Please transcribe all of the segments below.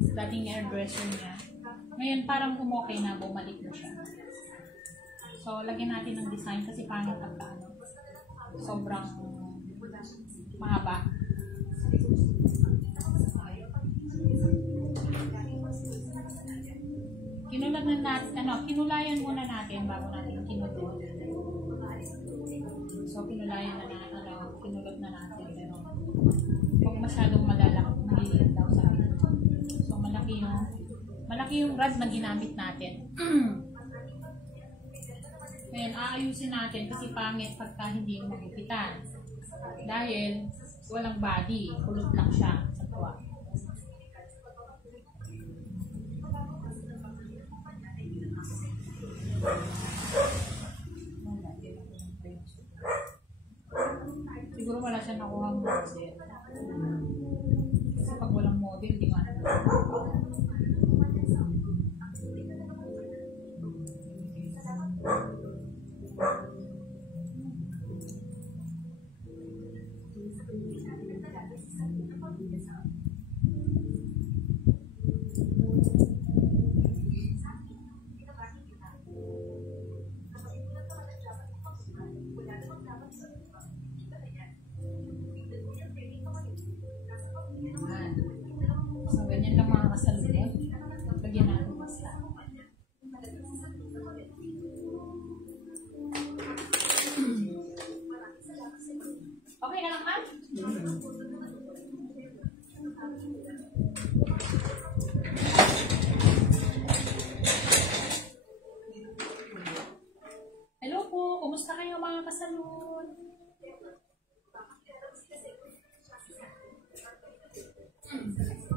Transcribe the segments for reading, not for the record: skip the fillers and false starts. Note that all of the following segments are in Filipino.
dating hairdresser niya. Ngayon parang umokay na, bumalik na siya. So, lagyan natin ng design kasi pangit pagka ano, sobrang mahaba. Kinulad na natin, kinulayan muna natin bago natin kinulod. So, kinulayan na natin, kinulod na natin. Pero, huwag masyadong malalaki, maliliit daw sa akin. So, malaki yung rod na ginamit natin. Ngayon, aayusin natin kasi pangit pagka hindi yung magupitan. Dahil, walang body, kulot lang siya sa tuwa. Siguro wala siya nakuha ng model. Kasi pag walang model, di man. So, ganyan lang mga kasalunod. Lagyan natin basta. Okay na lang, ha? Hello po, kumusta kayo mga kasalun?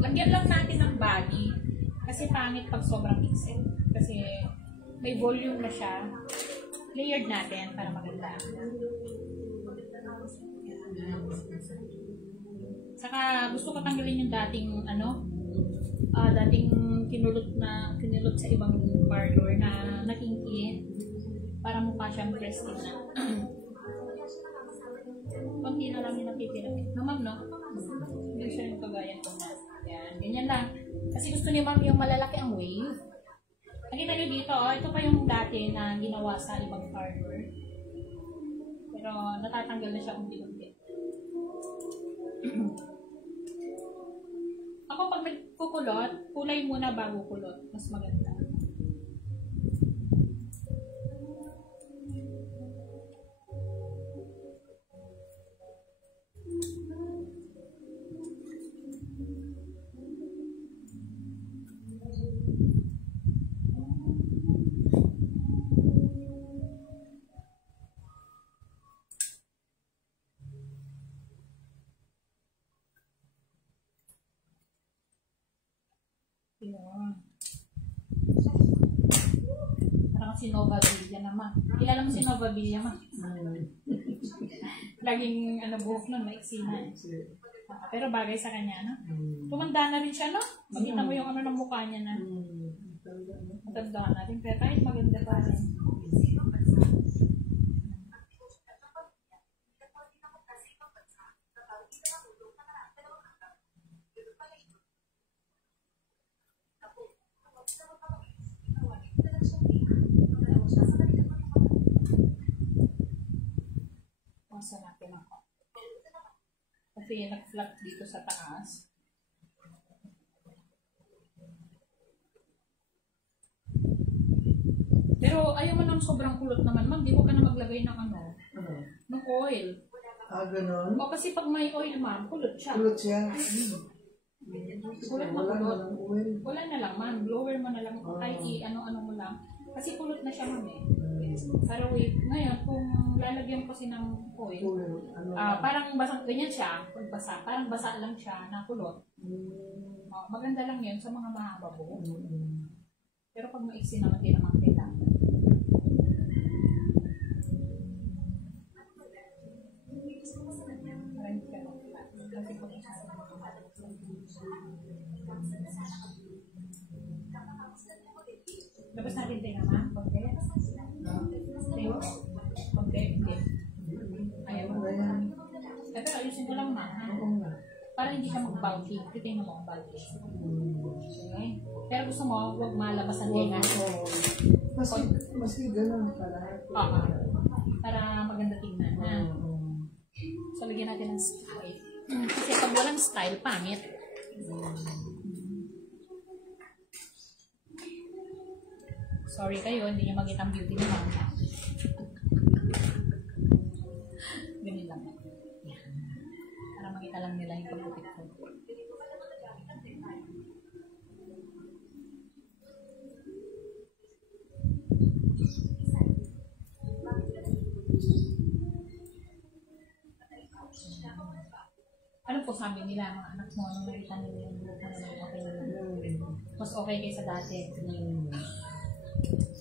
Lagyan lang natin ng body kasi pangit pag sobrang pixel. Kasi may volume na siya. Layered natin para maganda. Saka gusto ko tanggalin yung dating dating kinulot sa ibang parlor na nakinki para mukha siyang prestige na. Pagki na lang yung natitira. No, ma'am, no? Hindi siya yung kagaya ko na. Yan, ganyan lang. Kasi gusto niya, ma'am, yung malalaki ang wave. Nakita nyo dito, ito pa yung dati na ginawa sa ibang parlor. Pero natatanggal na siya unti-unti. Ako pag nagkukulot, kulay muna bago kulot. Mas maganda. Yun. Parang si Nova Villa naman. Kilala mo si Nova Villa, ma? Laging buhok nun, maiksi na. Pero bagay sa kanya, no? Tumanda na rin siya, no? Makita mo yung ng mukha niya na. Matanda na rin. Pero kahit maganda pa rin. Masa natin ako. Kasi nag-flat dito sa taas. Pero ayaw mo nang sobrang kulot naman, ma'am. Di mo ka na maglagay ng ng oil. Ah, ganun? O kasi pag may oil, ma'am, kulot siya. Kulot siya. Kulot na kulot. Wala na lang, ma'am. Blower mo na lang. Kahit ano-ano mo lang. Kasi kulot na siya, ma'am, eh. Pero wait, ngayon, kung lalagyan ko kasi ng oil, parang basang ganyan siya, basa, parang basa lang siya na kulot. Maganda lang yun sa mga mahaba buhok. Pero pag maiksi naman, di naman kailangan. Labas natin tayo naman, konti. Tayo? Konti, hindi. Ayaw mo. Pero ayusin ko lang, ma. Para hindi siya mag-bulky. Titingnan mo ang bulky. Pero gusto mo, huwag malabas ang tenga. Oo. Maski ganun pala. Oo. Para maganda tingnan na. So, lagyan natin ng style. Kasi pag walang style, pangit. Sorry kayo, hindi nyo makita ang beauty ni Mama. Ganyan lang. Para makita lang nila yung pagputik ko. Ano po sabi nila, mga anak mo, nung nakita nila yung buka na okay na mas okay kaysa dati.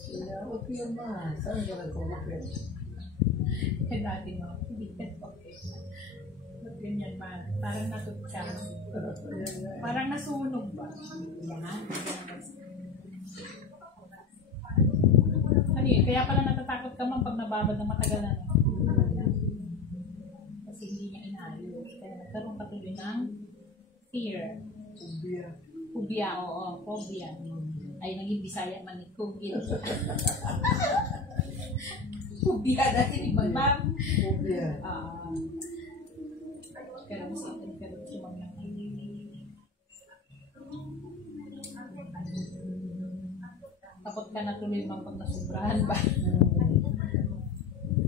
Kaya okay yung ma. Saan ka nag-okay? Eh dati mo, hindi ka okay. Ganyan ba? Parang natutsa. Parang nasunog ba? Yan. Ano yun? Kaya pala natatakot ka man pag nababad ng matagal na. Kasi hindi niya inayos. Kaya nagkaroon ka tuloy ng fear. Ubia. Phobia, oo. Phobia. Ay, naging Bisaya man ni Phobia. Phobia dati ni Ma'am. Ubia. Pero mas ito, pero sumang lang. Takot ka na tuloy mang pag nasubrahan ba?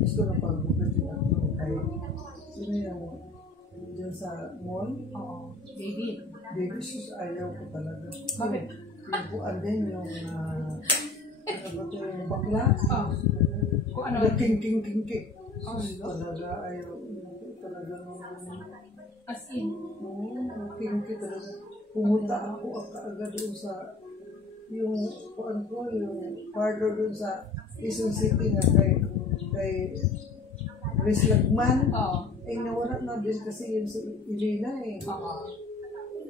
Gusto na pag-bukit yung ako kay sino yung dyan sa mall? Oo. Baby. Baby sis, ayaw ko talaga. Bakit? Yung buwan din yung ano ba ito yung bakla? Kung ano? Yung king-king-king-king. Talaga ayaw. Talaga As in? king-king talaga. Pumunta ako agad doon sa yung kuan ko, yung partner doon sa Quezon City na kay Chris Lagman. Oo. Eh, nawala na din kasi yun si Elena eh. Oo.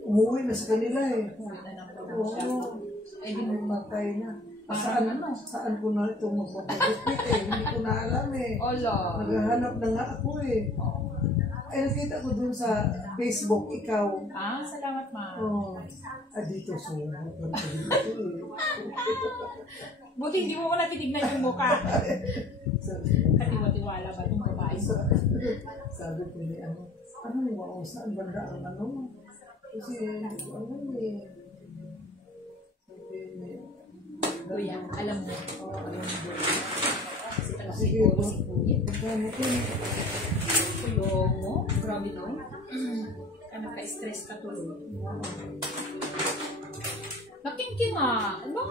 Umuwi na sa kanila eh. Oo. Eh, di mo matay na. Saan ko na ito magpapagupit eh. Hindi ko na alam eh. Olo. Naghahanap na nga ako eh. Ay, nakita ko dun sa Facebook, ikaw. Salamat ma. Dito so. Buti hindi mo ko natinignan yung mukha. Katiwa-tiwala ba itong babae? Sabi ko ni ano mo, saan banda ang ano mo? Kasi ano eh. Kuya, alam mo. Sige, Tulong mo? Grabe to. Kaya ka-stress ka tuloy. Nakingking Ano?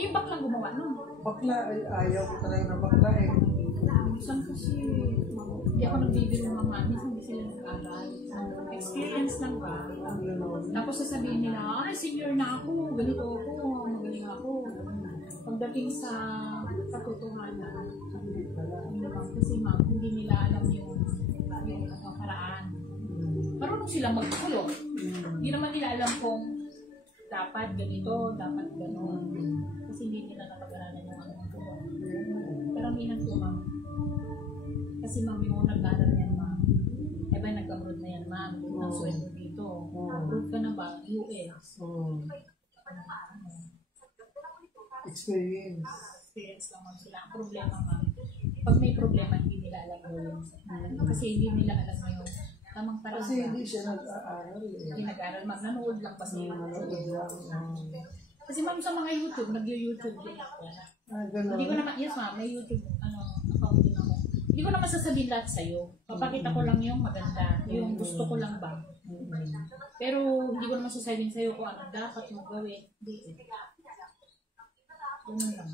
Yung baklang gumawa nun. Bakla, ayaw ko talaga ng bakla eh. Minsan kasi, hindi ako nagbibiro ng mga minsan hindi sila nag-aral. Experience lang ba? Tapos sasabihin nila, senior na ako, ganito ako, magaling ako. Pagdating sa katotohanan, kasi ma'am, hindi nila alam yung paraan. Marunong sila magkulong. Hindi naman nila alam kung dapat ganito, dapat gano'n. Kasi hindi nila napag-aralan yung ano ng kulong. Pero minang po ma'am. Kasi ma'am, yung nag-aral yan ma'am. Eh ba nag-abroad na yan ma'am. Ang sweldo dito. Abroad ka na ba? US. Experience lang ma'am sila. Ang problema ma'am. Pag may problema, hindi nila alam yun. Kasi hindi nila alam yung tamang parang. kasi hindi siya nag-aaral eh. Hindi nag-aaral ma'am. Nanood lang kasi. Kasi ma'am sa mga YouTube, nag-YouTube din ako. Hindi ko naman, yes ma'am, may YouTube account din ako. Hindi ko naman sasabihin lahat sa'yo. Papakita ko lang yung maganda, yung gusto ko lang ba. Pero hindi ko naman sasabihin sa'yo kung ano dapat mo gawin. Hindi. Ganun lang.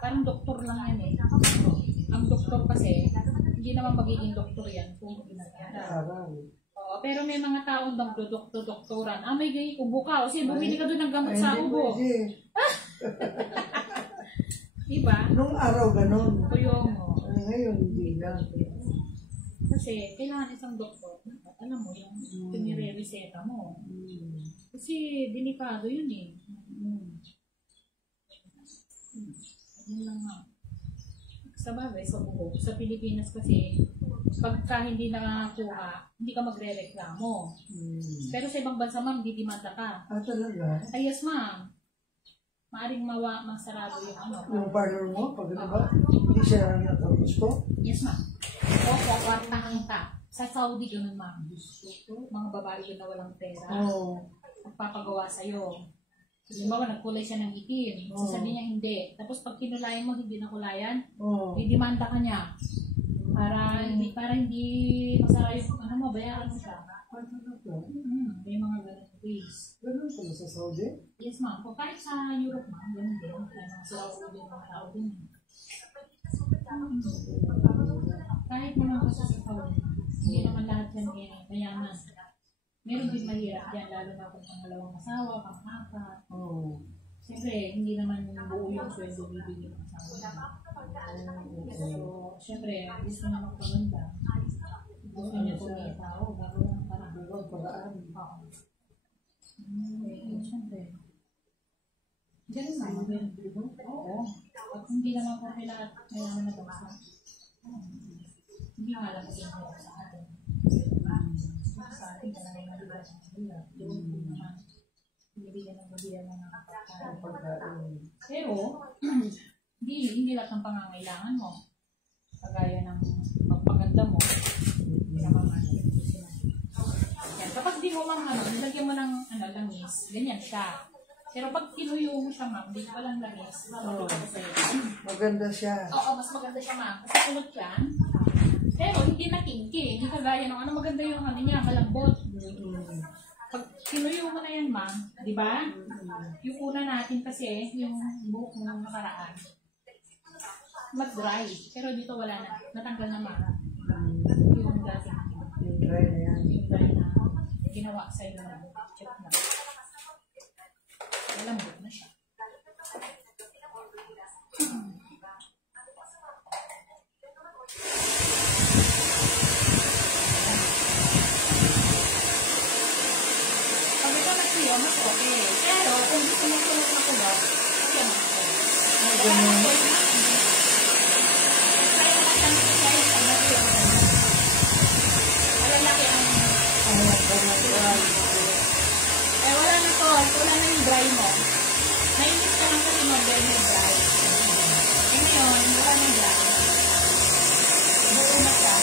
Parang doktor lang yan eh. Ang doktor kasi, hindi naman magiging doktor yan kung hindi nag-aaral. Oo, pero may mga taong doktoran. May gay, ubo ka. O sige, bumili ka doon ng gamot sa ubo. Diba? Nung araw ganon. Tuyong mo. Ngayon, hindi na. Kasi, kailangan isang doktor. Alam mo, yung pinire-reseta mo. Kasi, delikado yun eh. Yun lang nga. Sa bagay, sa buhok. Sa Pilipinas kasi, pagka hindi nakakuha, hindi ka magre-reklamo. Pero sa ibang bansa, ma'am, didimanda ka. Talaga? Ay, yes, ma'am. Maaring masarado yung ano. Yung partner mo, pag ano ba, hindi siya nakagusto? Yes, ma'am. O, kwartahan ka. Sa Saudi, ganun, ma'am. Mga babae yun na walang pera. Nagpapagawa sa'yo. Halimbawa, nagkulay siya ng itim. Sasabihin niya hindi. Tapos pag kinulayan mo, hindi nakulayan, didimanda ka niya. Para hindi masara yung ano mo, bayaran mo siya. May mga ganun ways. Ganun pala sa Saudi? Yes, ma'am. Kung kahit sa Europe, ma'am, ganun din. Kaya mga sila din mga tao din. Kahit naman kasi sa Saudi, hindi naman lahat yan mayaman. Meron din mahirap dyan, lalo na kung pangalawang asawa, pang-apat. Siyempre, hindi naman buo yung sweldo bibigyan ng asawa. So, siyempre, gusto na magpaganda. Gusto niya kumita o gagawin ng parang paraan. Siyempre. Ganun naman. Oo. At hindi naman kami lahat mayaman na bangsa. Hindi nga lang kasi sa atin. Sa atin, talagang nalibat ang sila. Yung naman, binibigyan ng gabihan ng pagkain. Pero, hindi lahat ng pangangailangan mo. Kagaya ng pagpaganda mo, pinamamalit. Yan. Kapag di mo nilagyan mo ng langis, ganyan siya. Pero pag tinuyo mo siya, ma'am, di ka lang langis, maganda siya. Oo, mas maganda siya, ma'am. Kasi kulot yan. Pero hindi na kinky. Hindi kagaya ng maganda yung niya, malambot. Pag tinuyo mo na yan, ma'am, di ba? Yung una natin kasi, yung buhok mo ng nakaraan, mag-dry. Pero dito wala na. Natanggal na, ma'am. Yung dating. Yung dry na yan. Yung dry na ginawa sa'yo na check na. Malambot na siya. Pag ito nagsiyo, mas okay. Pero kung gusto mo kulot na kulot, yan mo. Wala na to. Wala na yung dry mo. Nainis ka lang kasi mag-dry na dry. Ngayon, wala na dry. Buo na siya.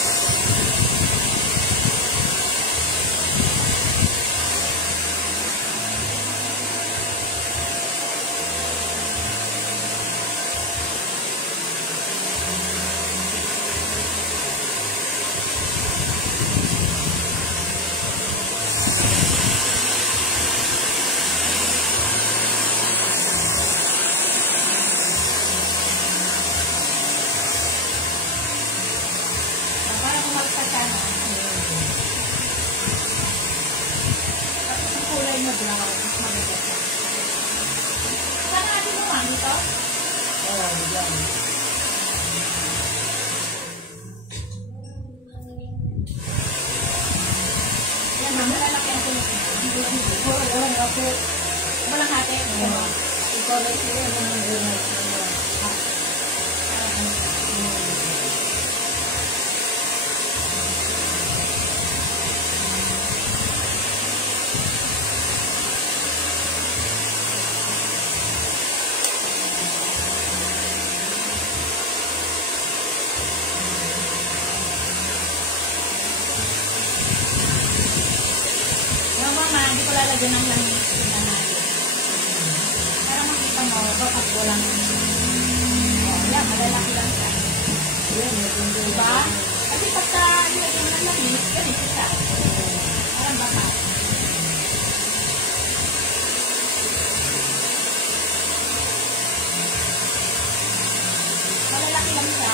Walang hati. Ikaw na siya ng hindi ko lalagyan ng langis na natin. Para makita mo, kapag walang yan, malalaki lang siya. Diba? Kasi pagka nilagyan mo ng langis, ganito siya. Parang baka. Malalaki lang siya.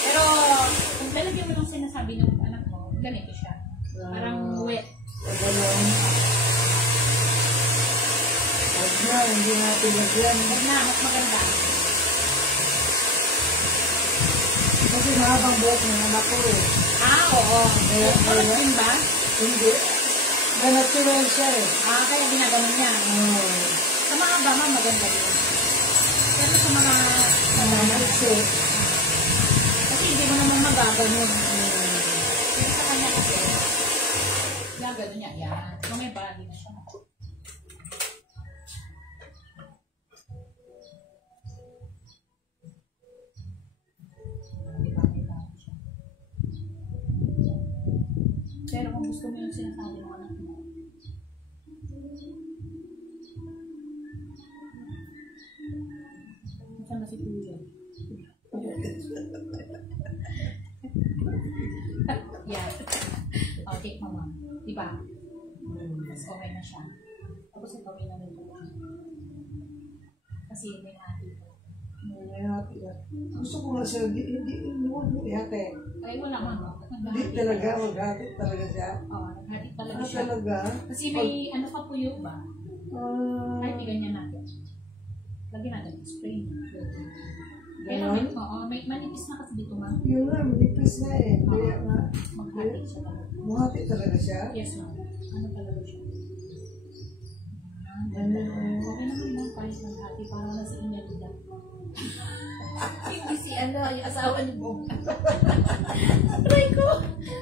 Pero, kung lalagyan mo ng sinasabi ng anak mo, ganito siya. Parang wet. Huwag na, hindi natin lagyan. Huwag na, mas maganda. Kasi mahabang buhok ng anak ko eh. Oo. Kulot din ba? Hindi. Natural siya eh. Kaya ginagawa niya. Sa mga bama, maganda din. Pero sa mga Kasi, Kasi hindi mo naman magaganon. Pero sa kanya kasi, gagano niya, yan. So may body na siya. Diba, may body siya. Pero kung gusto mo yung sinasabi ng anak mo, saan na si Kuya? Yan. O, take mo, ma'am. Diba? Mas okay na siya. Tapos ito, may namin ko. Kasi may hati ko. may happy na. Gusto ko nga siya, hindi mo ihate. Ay, wala man, no? Hindi talaga, maghati talaga siya. Oo, naghati talaga Ah, siya. talaga? Kasi may, ano pa puyo ba? Kahit ganyan natin. Lagyan natin, spray. Pero may, may manipis na kasi dito, ma'am. Yun nga, manipis na eh. Kaya nga, Maghati siya talaga. buhati talaga siya. Yes, ma'am. Ano talaga siya? Ano, Okay naman, ma'am. Kahit maghati, parang nasa inyo nila. Hindi si ano, yung asawa ni Bong. Try ko!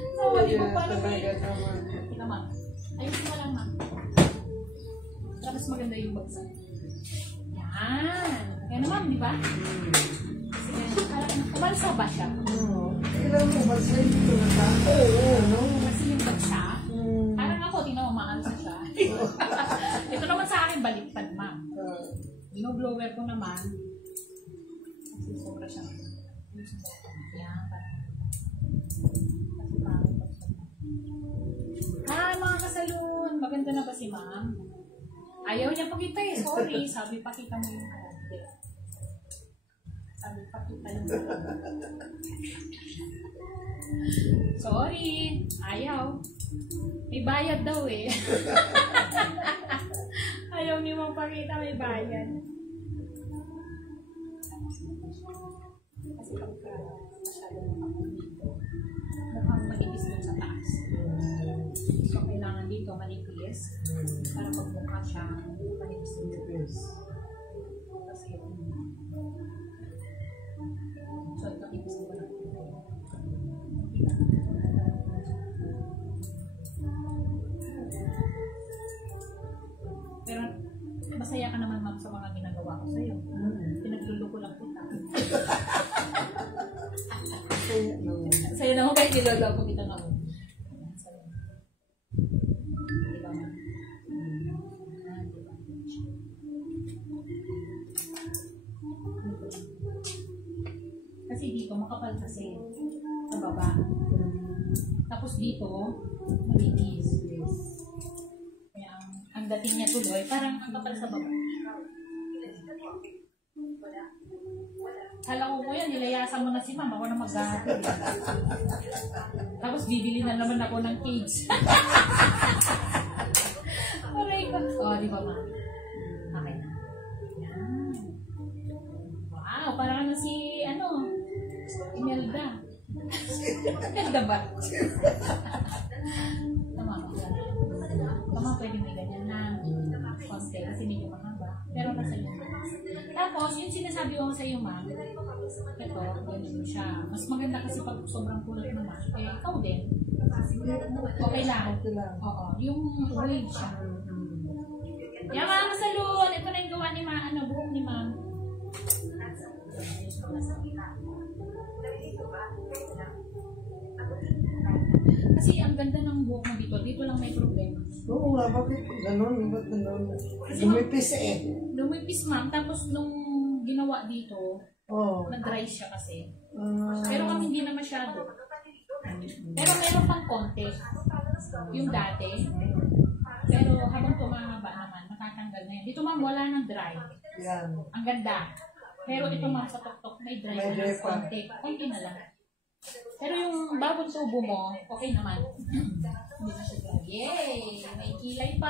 Asawa ni Bong, paano ba talaga yun? naman. Tika, ma'am. Ayusin mo lang, ma'am. Tapos maganda yung bagsak. Yan! Yan naman, di ba? Sige, parang kumalsa ba siya? Kailan mo ba siya dito na ka? Ano? Kasi yung bagsak, parang ako, tingnan mo, makalsa siya. Ito naman sa akin, baliktad, ma'am. Binoblower ko naman. Kasi sobra siya. Yan, parang. Kasi parang bagsak. Hi, mga kasalun! Maganda na ba si ma'am? Ayaw niya pakita eh. Sorry. Sabi, pakita mo yung hindi. Sabi, pakita yung sorry. Ayaw. May bayad daw eh. Ayaw niyo magpakita, may bayad. Kasi pagka masyadong makapag dito, mukhang manipis dun sa taas. So, kailangan dito manipis para pagmukha siya manipis dito. Kasi so, ito tipis ko lang. Pero masaya ka naman, ma'am, sa mga ginagawa ko sa'yo. Pinagluluko lang kita. Sa'yo na ako kahit niloloko kita nga mo. Diba, ma'am? Kasi dito, makapal kasi sa baba. Tapos dito, manipis. Kaya ang dating niya tuloy, parang ang kapal sa baba. Alam ko yan, nilayasan mo na si ma'am, ako na mag-gahatid. Tapos bibili na naman ako ng cage. Aray ko. O, di ba, ma'am? Okay na. Yan. Wow, parang ano si, Imelda. Imelda ba? Tama ba? Tama, pwede may ganyan na. Konti, kasi medyo mahaba. Pero nasa iyo. Tapos, yung sinasabi ko sa iyo, ma'am, ito, ganyan mo siya. Mas maganda kasi pag sobrang kulot naman. Eh, ikaw din. Okay lang. Oo. Yung wave siya. Yan, mga kasalun. Ito na yung gawa ni ma'am, buhok ni ma'am. Kasi ang ganda ng buhok mo dito. Dito lang may problema. Oo nga, bakit ganun? Ba't ganun? Lumipis eh. Lumipis, ma'am. Tapos nung ginawa dito, nag-dry siya kasi. Pero kami hindi na masyado. Pero meron pang konti. Yung dati. Pero habang tumahaba naman, matatanggal na yan. Dito, ma'am, wala nang dry. Yan. Ang ganda. Pero ito, ma'am, sa tok-tok, may dry May na dry ng pa. konti. Konti na lang. Pero yung bagong tubo mo, okay naman. Hindi na siya dry. Yay! May kilay pa.